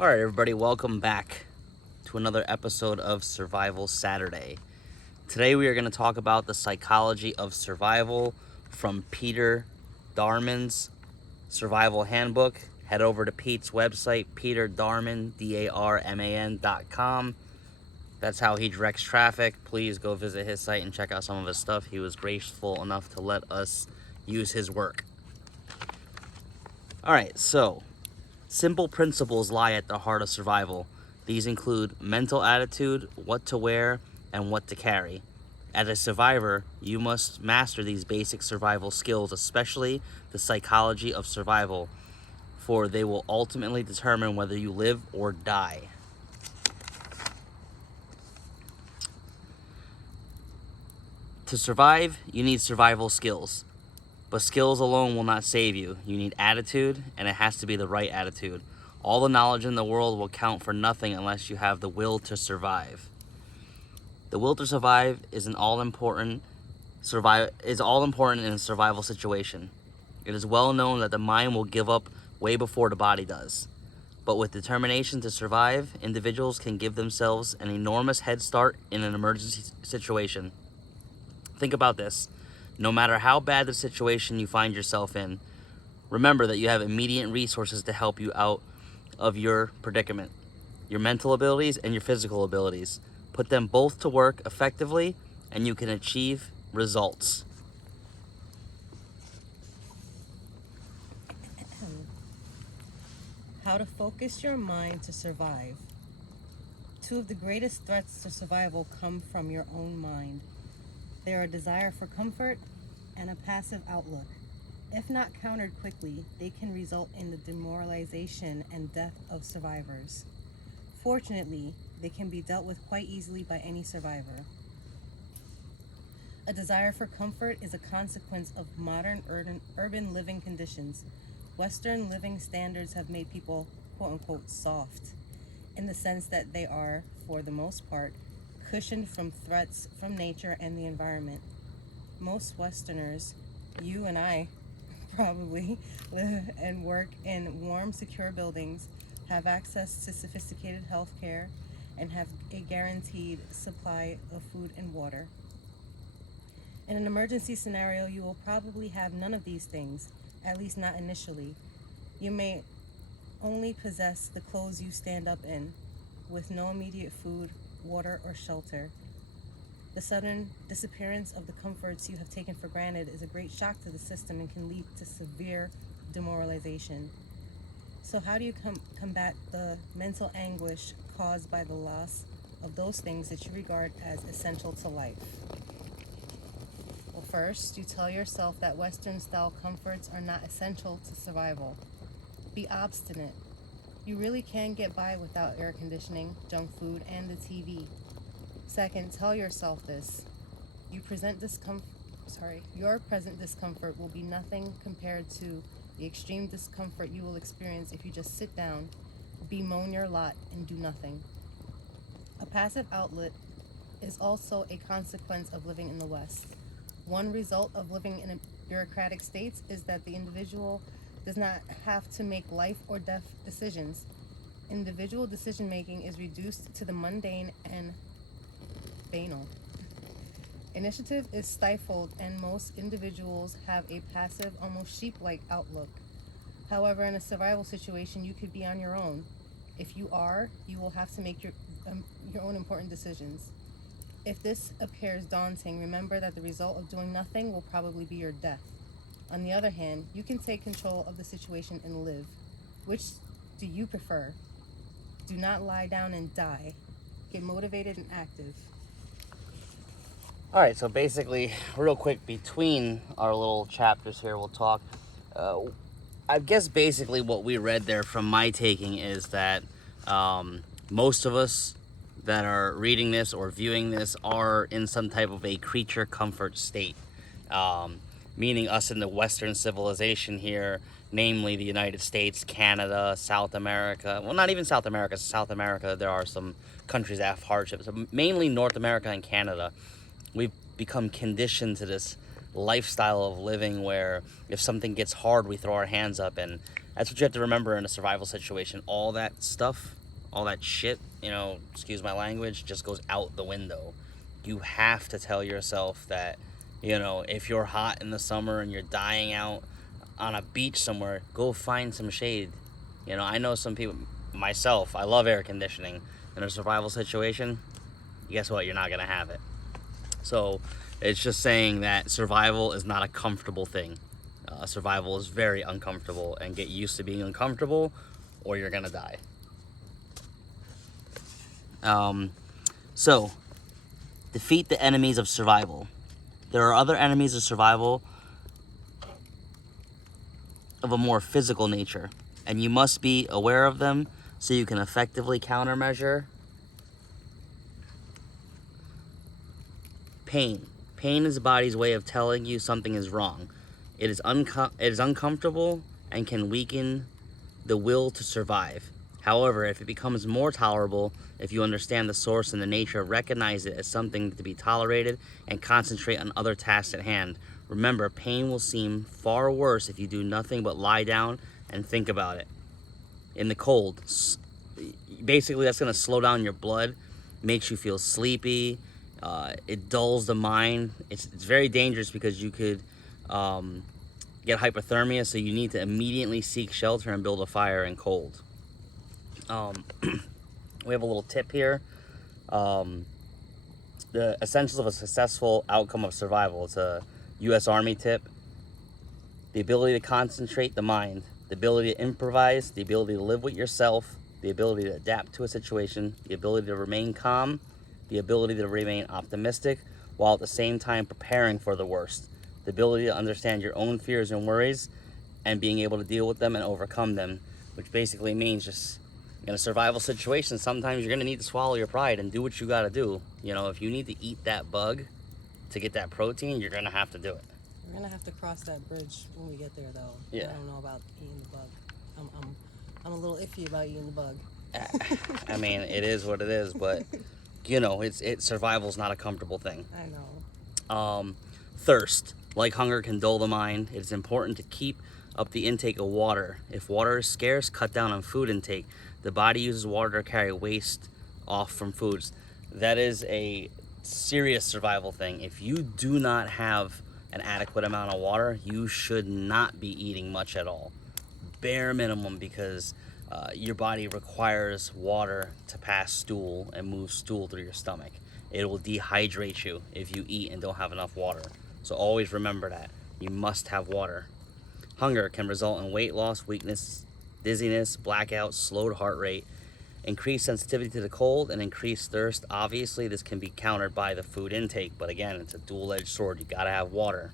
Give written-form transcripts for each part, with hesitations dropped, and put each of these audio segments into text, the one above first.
All right, everybody, welcome back to another episode of Survival Saturday. Today we are going to talk about the psychology of survival from Peter Darman's Survival Handbook. Head over to Pete's website, peterdarman, DARMAN.com. That's how he directs traffic. Please go visit his site and check out some of his stuff. He was graceful enough to let us use his work. All right, so simple principles lie at the heart of survival. These include mental attitude, what to wear, and what to carry. As a survivor, you must master these basic survival skills, especially the psychology of survival, for they will ultimately determine whether you live or die. To survive, you need survival skills. But skills alone will not save you. You need attitude, and it has to be the right attitude. All the knowledge in the world will count for nothing unless you have the will to survive. The will to survive is all important in a survival situation. It is well known that the mind will give up way before the body does. But with determination to survive, individuals can give themselves an enormous head start in an emergency situation. Think about this. No matter how bad the situation you find yourself in, remember that you have immediate resources to help you out of your predicament. Your mental abilities and your physical abilities. Put them both to work effectively and you can achieve results. How to focus your mind to survive. Two of the greatest threats to survival come from your own mind. They are a desire for comfort and a passive outlook. If not countered quickly, they can result in the demoralization and death of survivors. Fortunately, they can be dealt with quite easily by any survivor. A desire for comfort is a consequence of modern urban living conditions. Western living standards have made people quote-unquote soft, in the sense that they are, for the most part, cushioned from threats from nature and the environment. Most Westerners, you and I probably, live and work in warm, secure buildings, have access to sophisticated health care, and have a guaranteed supply of food and water. In an emergency scenario, you will probably have none of these things, at least not initially. You may only possess the clothes you stand up in, with no immediate food, water, or shelter. The sudden disappearance of the comforts you have taken for granted is a great shock to the system and can lead to severe demoralization. So how do you combat the mental anguish caused by the loss of those things that you regard as essential to life? Well, first, you tell yourself that Western-style comforts are not essential to survival. Be obstinate. You really can get by without air conditioning, junk food, and the TV. Second, tell yourself this. Your present discomfort will be nothing compared to the extreme discomfort you will experience if you just sit down, bemoan your lot, and do nothing. A passive outlet is also a consequence of living in the West. One result of living in a bureaucratic states is that the individual does not have to make life or death decisions. Individual decision making is reduced to the mundane and banal. Initiative is stifled, and most individuals have a passive, almost sheep-like outlook. However, in a survival situation, you could be on your own. If you are, you will have to make your own important decisions. If this appears daunting, remember that the result of doing nothing will probably be your death. On the other hand, you can take control of the situation and live. Which do you prefer? Do not lie down and die. Get motivated and active. All right, so basically, real quick, between our little chapters here, we'll talk. I guess basically what we read there from my taking is that most of us that are reading this or viewing this are in some type of a creature comfort state. Meaning us in the Western civilization here, namely the United States, Canada, South America. Well, not even South America. South America, there are some countries that have hardships. Mainly North America and Canada. We've become conditioned to this lifestyle of living where if something gets hard, we throw our hands up. And That's what you have to remember in a survival situation. All that stuff, all that shit, excuse my language, just goes out the window. You have to tell yourself that, if you're hot in the summer and you're dying out on a beach somewhere, go find some shade. I know some people, myself, I love air conditioning. In a survival situation, guess what? You're not going to have it. So it's just saying that survival is not a comfortable thing. Survival is very uncomfortable, and get used to being uncomfortable or you're going to die. So, defeat the enemies of survival. There are other enemies of survival of a more physical nature, and you must be aware of them so you can effectively countermeasure. Pain. Pain is the body's way of telling you something is wrong. It is uncomfortable and can weaken the will to survive. However, if it becomes more tolerable, if you understand the source and the nature, recognize it as something to be tolerated and concentrate on other tasks at hand. Remember, pain will seem far worse if you do nothing but lie down and think about it. In the cold, basically that's going to slow down your blood, makes you feel sleepy, it dulls the mind. It's very dangerous because you could get hypothermia, so you need to immediately seek shelter and build a fire in cold. We have a little tip here. The essentials of a successful outcome of survival. It's a U.S. Army tip. The ability to concentrate the mind, the ability to improvise, the ability to live with yourself, the ability to adapt to a situation, the ability to remain calm, the ability to remain optimistic while at the same time preparing for the worst, the ability to understand your own fears and worries and being able to deal with them and overcome them, which basically means just in a survival situation, sometimes you're going to need to swallow your pride and do what you got to do. If you need to eat that bug to get that protein, you're going to have to do it. We're going to have to cross that bridge when we get there, though. Yeah. I don't know about eating the bug. I'm a little iffy about eating the bug. I mean, it is what it is, but survival's not a comfortable thing. I know. Thirst, like hunger, can dull the mind. It is important to keep up the intake of water. If water is scarce, cut down on food intake. The body uses water to carry waste off from foods. That is a serious survival thing. If you do not have an adequate amount of water, you should not be eating much at all. Bare minimum, because your body requires water to pass stool and move stool through your stomach. It will dehydrate you if you eat and don't have enough water. So always remember that. You must have water. Hunger can result in weight loss, weakness, dizziness, blackouts, slowed heart rate, increased sensitivity to the cold, and increased thirst. Obviously, this can be countered by the food intake, but again, it's a dual-edged sword. You gotta have water.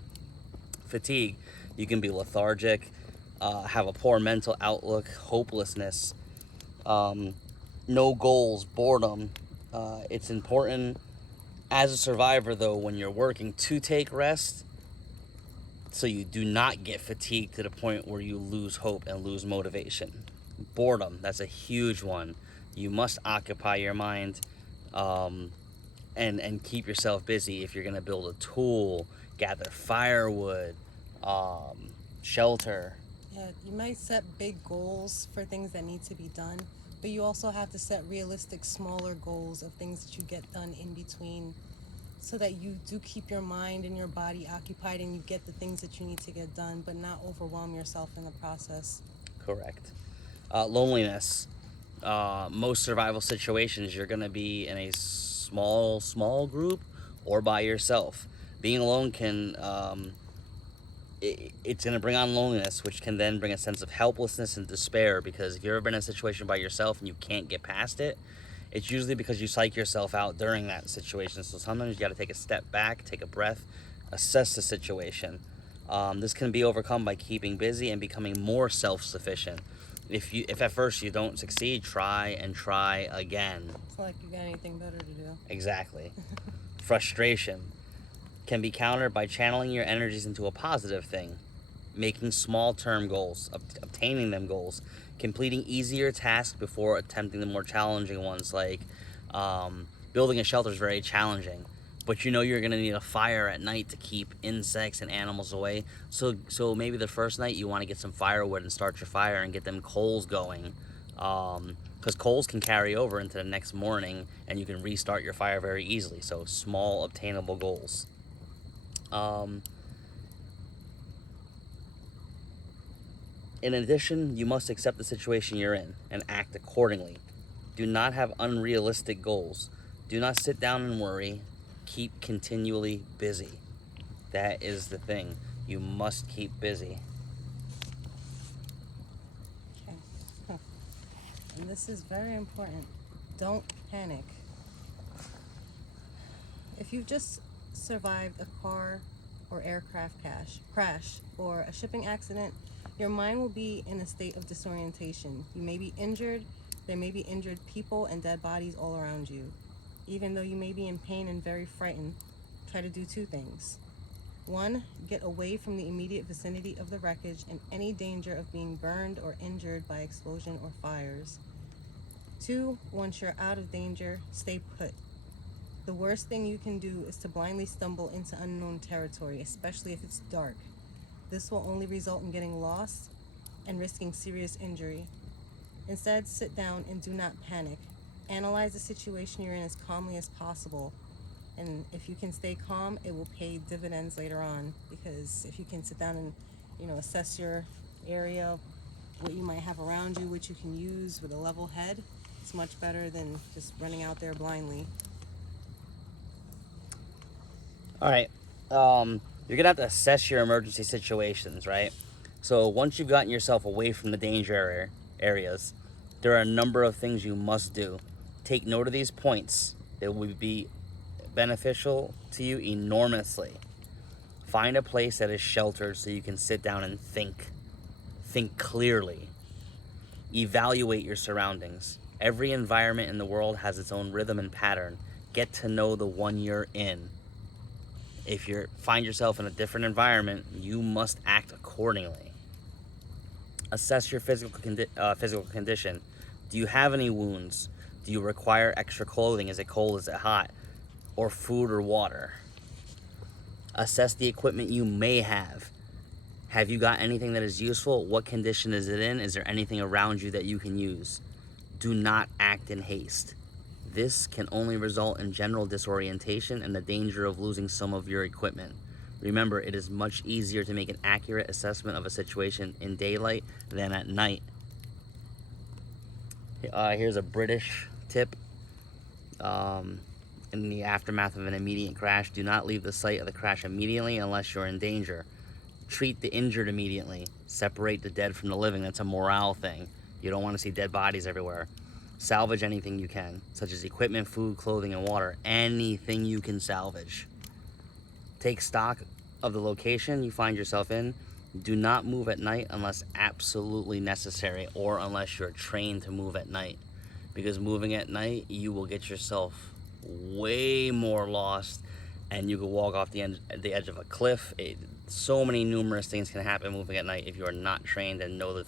Fatigue, you can be lethargic, have a poor mental outlook, hopelessness, no goals, boredom. It's important as a survivor, though, when you're working, to take rest so you do not get fatigued to the point where you lose hope and lose motivation. Boredom, that's a huge one. You must occupy your mind and keep yourself busy if you're going to build a tool, gather firewood, shelter. Yeah, you might set big goals for things that need to be done, but you also have to set realistic, smaller goals of things that you get done in between, so that you do keep your mind and your body occupied and you get the things that you need to get done, but not overwhelm yourself in the process. Correct. Loneliness. Most survival situations, you're going to be in a small group or by yourself. Being alone can, it's going to bring on loneliness, which can then bring a sense of helplessness and despair, because if you've ever been in a situation by yourself and you can't get past it, it's usually because you psych yourself out during that situation. So sometimes you got to take a step back, take a breath, assess the situation. This can be overcome by keeping busy and becoming more self-sufficient. If at first you don't succeed, try and try again. It's not like you got anything better to do. Exactly. Frustration can be countered by channeling your energies into a positive thing, making small-term goals, obtaining them goals, completing easier tasks before attempting the more challenging ones, like building a shelter is very challenging. but you know you're going to need a fire at night to keep insects and animals away. So maybe the first night you want to get some firewood and start your fire and get them coals going, because coals can carry over into the next morning and you can restart your fire very easily. So small obtainable goals. In addition, you must accept the situation you're in and act accordingly. Do not have unrealistic goals. Do not sit down and worry. Keep continually busy. That is the thing. You must keep busy. Okay. Huh. And this is very important. Don't panic. If you've just survived a car or aircraft crash or a shipping accident, your mind will be in a state of disorientation. You may be injured. There may be injured people and dead bodies all around you. Even though you may be in pain and very frightened, try to do two things. 1, get away from the immediate vicinity of the wreckage and any danger of being burned or injured by explosion or fires. 2, once you're out of danger, stay put. The worst thing you can do is to blindly stumble into unknown territory, especially if it's dark. This will only result in getting lost and risking serious injury. Instead, sit down and do not panic. Analyze the situation you're in as calmly as possible. And if you can stay calm, it will pay dividends later on. Because if you can sit down and, assess your area, what you might have around you, what you can use with a level head, it's much better than just running out there blindly. All right. You're gonna have to assess your emergency situations, right? So once you've gotten yourself away from the danger areas, there are a number of things you must do. Take note of these points. They will be beneficial to you enormously. Find a place that is sheltered so you can sit down and think. Think clearly. Evaluate your surroundings. Every environment in the world has its own rhythm and pattern. Get to know the one you're in. If you find yourself in a different environment, you must act accordingly. Assess your physical condition. Do you have any wounds? Do you require extra clothing? Is it cold? Is it hot? Or food or water? Assess the equipment you may have. Have you got anything that is useful? What condition is it in? Is there anything around you that you can use? Do not act in haste. This can only result in general disorientation and the danger of losing some of your equipment. Remember, it is much easier to make an accurate assessment of a situation in daylight than at night. Here's a British tip. In the aftermath of an immediate crash, do not leave the site of the crash immediately unless you're in danger. Treat the injured immediately. Separate the dead from the living. That's a morale thing. You don't want to see dead bodies everywhere. Salvage anything you can, such as equipment, food, clothing, and water. Anything you can salvage. Take stock of the location you find yourself in. Do not move at night unless absolutely necessary or unless you're trained to move at night. Because moving at night, you will get yourself way more lost and you could walk off the edge of a cliff. So many numerous things can happen moving at night if you are not trained and know the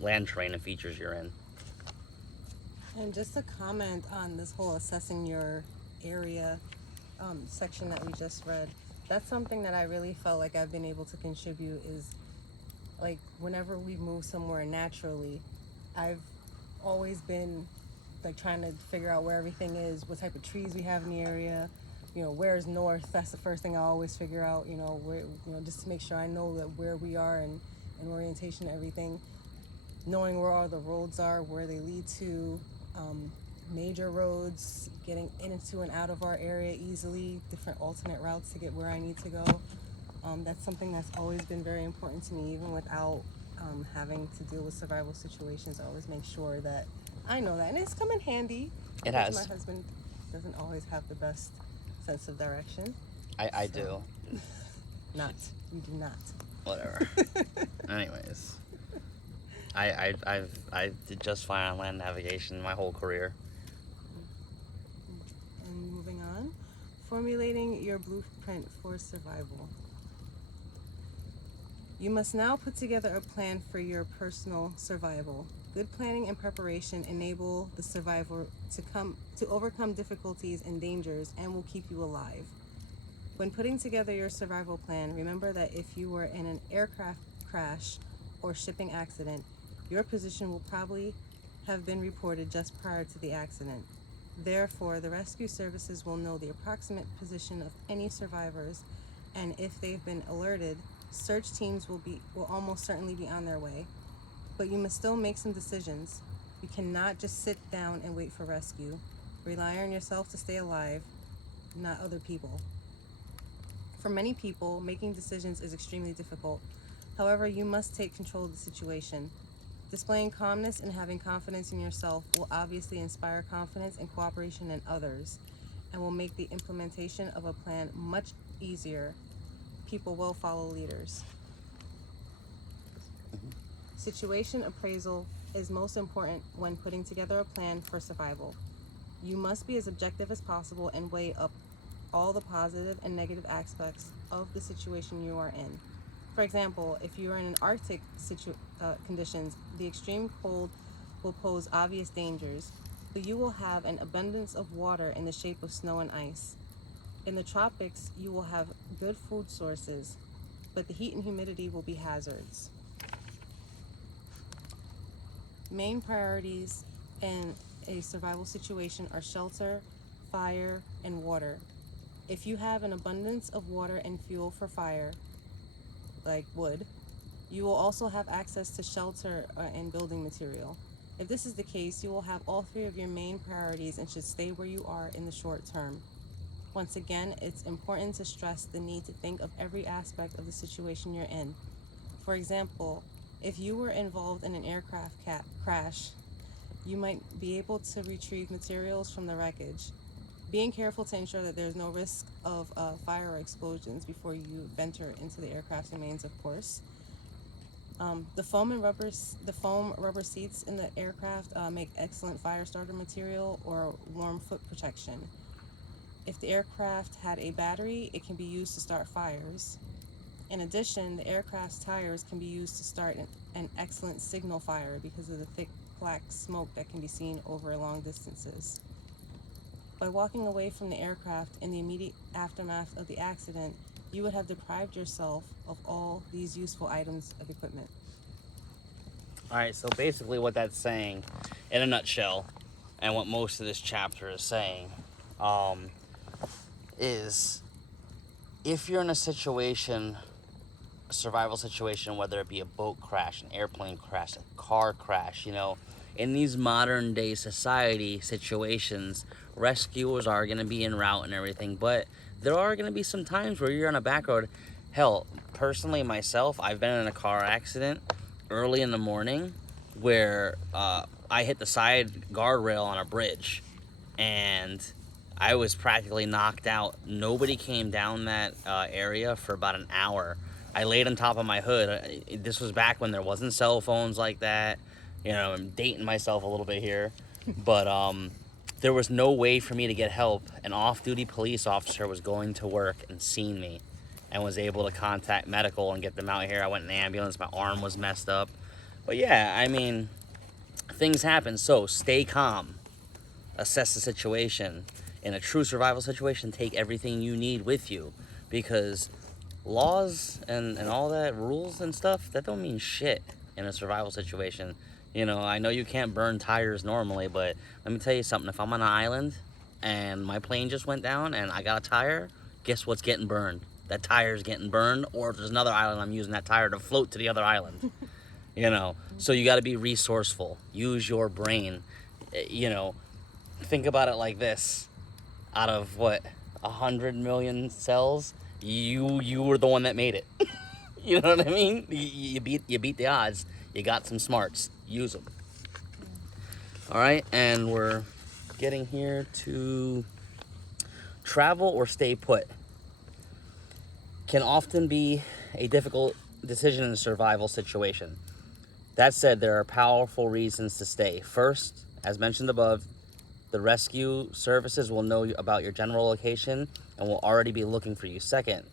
land terrain and features you're in. And just to comment on this whole assessing your area section that we just read, that's something that I really felt like I've been able to contribute is, like, whenever we move somewhere naturally, I've always been like trying to figure out where everything is, what type of trees we have in the area, where's north. That's the first thing I always figure out, where, just to make sure I know that where we are and orientation and everything, knowing where all the roads are, where they lead to, major roads, getting into and out of our area easily, different alternate routes to get where I need to go. That's something that's always been very important to me, even without having to deal with survival situations. I always make sure that I know that, and it's come in handy. It has. My husband doesn't always have the best sense of direction. I do. You do not. Whatever. Anyways, I did just fine on land navigation my whole career. And moving on, formulating your blueprint for survival. You must now put together a plan for your personal survival. Good planning and preparation enable the survivor to overcome difficulties and dangers and will keep you alive. When putting together your survival plan, remember that if you were in an aircraft crash or shipping accident, your position will probably have been reported just prior to the accident. Therefore, the rescue services will know the approximate position of any survivors, and if they've been alerted, search teams will almost certainly be on their way. But you must still make some decisions. You cannot just sit down and wait for rescue. Rely on yourself to stay alive, not other people. For many people, making decisions is extremely difficult. However, you must take control of the situation. Displaying calmness and having confidence in yourself will obviously inspire confidence and cooperation in others and will make the implementation of a plan much easier. People will follow leaders. Situation appraisal is most important when putting together a plan for survival. You must be as objective as possible and weigh up all the positive and negative aspects of the situation you are in. For example, if you are in an Arctic conditions, the extreme cold will pose obvious dangers, but you will have an abundance of water in the shape of snow and ice. In the tropics, you will have good food sources, but the heat and humidity will be hazards. Main priorities in a survival situation are shelter, fire, and water. If you have an abundance of water and fuel for fire, like wood, you will also have access to shelter and building material. If this is the case, you will have all three of your main priorities and should stay where you are in the short term. Once again, it's important to stress the need to think of every aspect of the situation you're in. For example, if you were involved in an aircraft crash, you might be able to retrieve materials from the wreckage. Being careful to ensure that there's no risk of fire or explosions before you venture into the aircraft's remains, of course. The foam rubber seats in the aircraft make excellent fire starter material or warm foot protection. If the aircraft had a battery, it can be used to start fires. In addition, the aircraft's tires can be used to start an excellent signal fire because of the thick black smoke that can be seen over long distances. By walking away from the aircraft in the immediate aftermath of the accident, you would have deprived yourself of all these useful items of equipment. All right, so basically what that's saying, in a nutshell, and what most of this chapter is saying, is if you're in a situation, a survival situation, whether it be a boat crash, an airplane crash, a car crash, in these modern day society situations, rescuers are going to be en route and everything, but there are going to be some times where you're on a back road. Hell, personally, myself, I've been in a car accident early in the morning where I hit the side guardrail on a bridge and I was practically knocked out. Nobody came down that area for about an hour. I laid on top of my hood. This was back when there wasn't cell phones like that. I'm dating myself a little bit here. But there was no way for me to get help. An off-duty police officer was going to work and seen me and was able to contact medical and get them out here. I went in the ambulance. My arm was messed up. But yeah, things happen. So stay calm. Assess the situation. In a true survival situation, take everything you need with you, because laws and all that, rules and stuff, that don't mean shit in a survival situation. I know you can't burn tires normally, but let me tell you something. If I'm on an island and my plane just went down and I got a tire, guess what's getting burned? That tire's getting burned, or if there's another island, I'm using that tire to float to the other island. So you got to be resourceful. Use your brain. Think about it like this. Out of 100 million cells, you were the one that made it. You know what I mean? You beat the odds. You got some smarts. Use them. All right, and we're getting here to travel or stay put. Can often be a difficult decision in a survival situation. That said, there are powerful reasons to stay. First, as mentioned above, the rescue services will know about your general location and will already be looking for you. Second,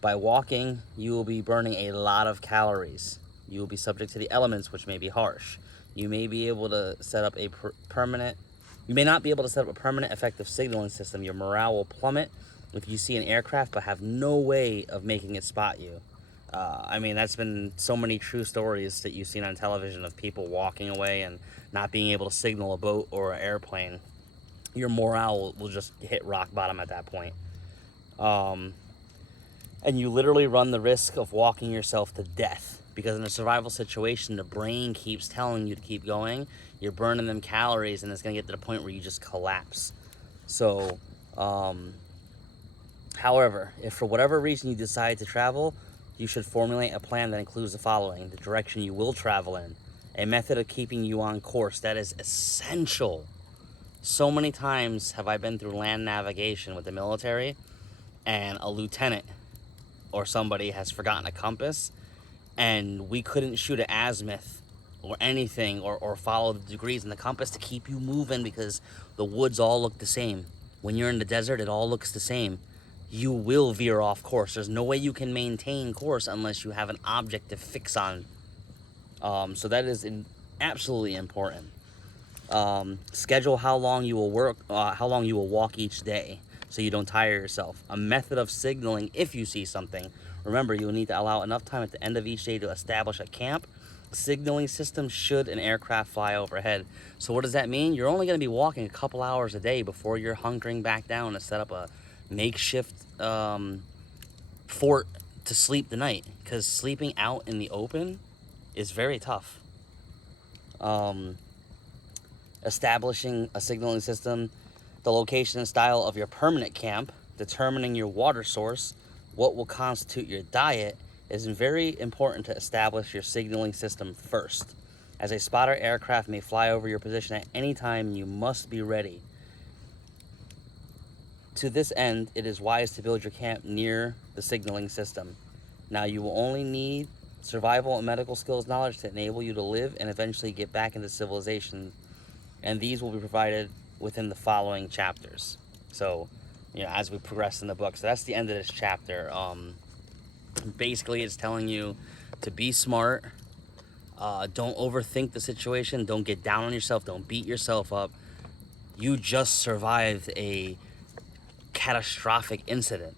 by walking, you will be burning a lot of calories. You will be subject to the elements, which may be harsh. You may be able to set up a permanent. You may not be able to set up a permanent effective signaling system. Your morale will plummet if you see an aircraft but have no way of making it spot you. I mean, that's been so many true stories that you've seen on television of people walking away and not being able to signal a boat or an airplane. Your morale will just hit rock bottom at that point. And you literally run the risk of walking yourself to death, because in a survival situation, the brain keeps telling you to keep going. You're burning them calories, and it's going to get to the point where you just collapse. So, however, if for whatever reason you decide to travel, you should formulate a plan that includes the following: the direction you will travel in, a method of keeping you on course. That is essential. So many times have I been through land navigation with the military, and a lieutenant or somebody has forgotten a compass, and we couldn't shoot an azimuth or anything, or follow the degrees in the compass to keep you moving, because the woods all look the same. When you're in the desert, it all looks the same. You will veer off course. There's no way you can maintain course unless you have an object to fix on. So that is absolutely important. Schedule how long you will walk each day, so you don't tire yourself. A method of signaling if you see something. Remember, you will need to allow enough time at the end of each day to establish a camp signaling system should an aircraft fly overhead. So what does that mean? You're only going to be walking a couple hours a day before you're hunkering back down to set up a makeshift fort to sleep the night, because sleeping out in the open is very tough. Establishing a signaling system, the location and style of your permanent camp, determining your water source, what will constitute your diet, is very important to establish your signaling system first. As a spotter aircraft may fly over your position at any time, you must be ready. To this end, it is wise to build your camp near the signaling system. Now, you will only need survival and medical skills knowledge to enable you to live and eventually get back into civilization, and these will be provided within the following chapters. So, as we progress in the book. So that's the end of this chapter. Basically, it's telling you to be smart. Don't overthink the situation. Don't get down on yourself. Don't beat yourself up. You just survived a catastrophic incident,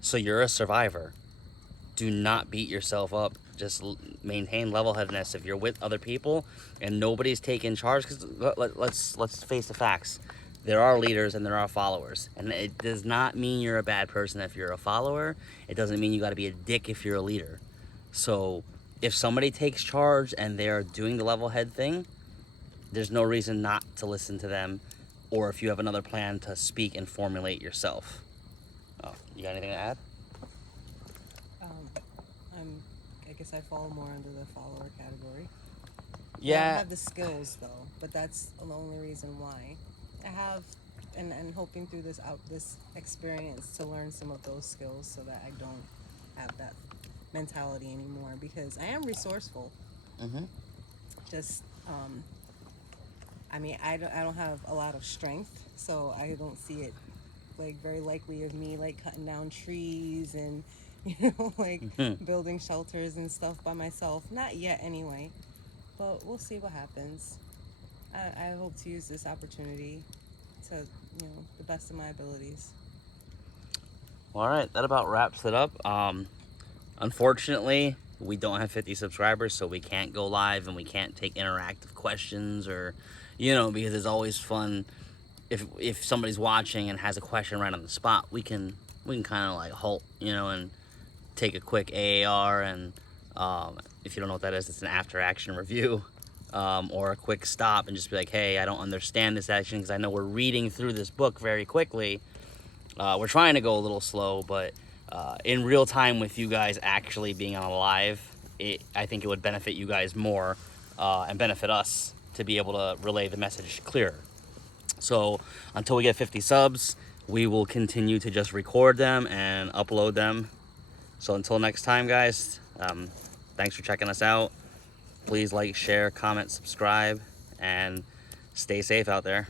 so you're a survivor. Do not beat yourself up. Just maintain level-headedness. If you're with other people and nobody's taking charge, because let's face the facts, there are leaders and there are followers, and it does not mean you're a bad person if you're a follower. It doesn't mean you got to be a dick if you're a leader. So if somebody takes charge and they're doing the level head thing, there's no reason not to listen to them, or if you have another plan, to speak and formulate yourself. Oh, you got anything to add? I guess I fall more under the follower category. Yeah. I don't have the skills though, but that's the only reason why. I have, and hoping through this experience to learn some of those skills so that I don't have that mentality anymore, because I am resourceful. Mm-hmm. Just, I mean, I don't have a lot of strength, so I don't see it like very likely of me like cutting down trees and building shelters and stuff by myself. Not yet anyway, but we'll see what happens. I hope to use this opportunity to, the best of my abilities. All right, that about wraps it up. Unfortunately, we don't have 50 subscribers, so we can't go live and we can't take interactive questions, or, because it's always fun if somebody's watching and has a question right on the spot, we can kind of like halt, and take a quick AAR, and if you don't know what that is, it's an after action review, or a quick stop and just be like, hey, I don't understand this action, because I know we're reading through this book very quickly. We're trying to go a little slow, but in real time with you guys actually being on live, I think it would benefit you guys more, and benefit us to be able to relay the message clearer. So until we get 50 subs, we will continue to just record them and upload them. So until next time, guys, thanks for checking us out. Please like, share, comment, subscribe, and stay safe out there.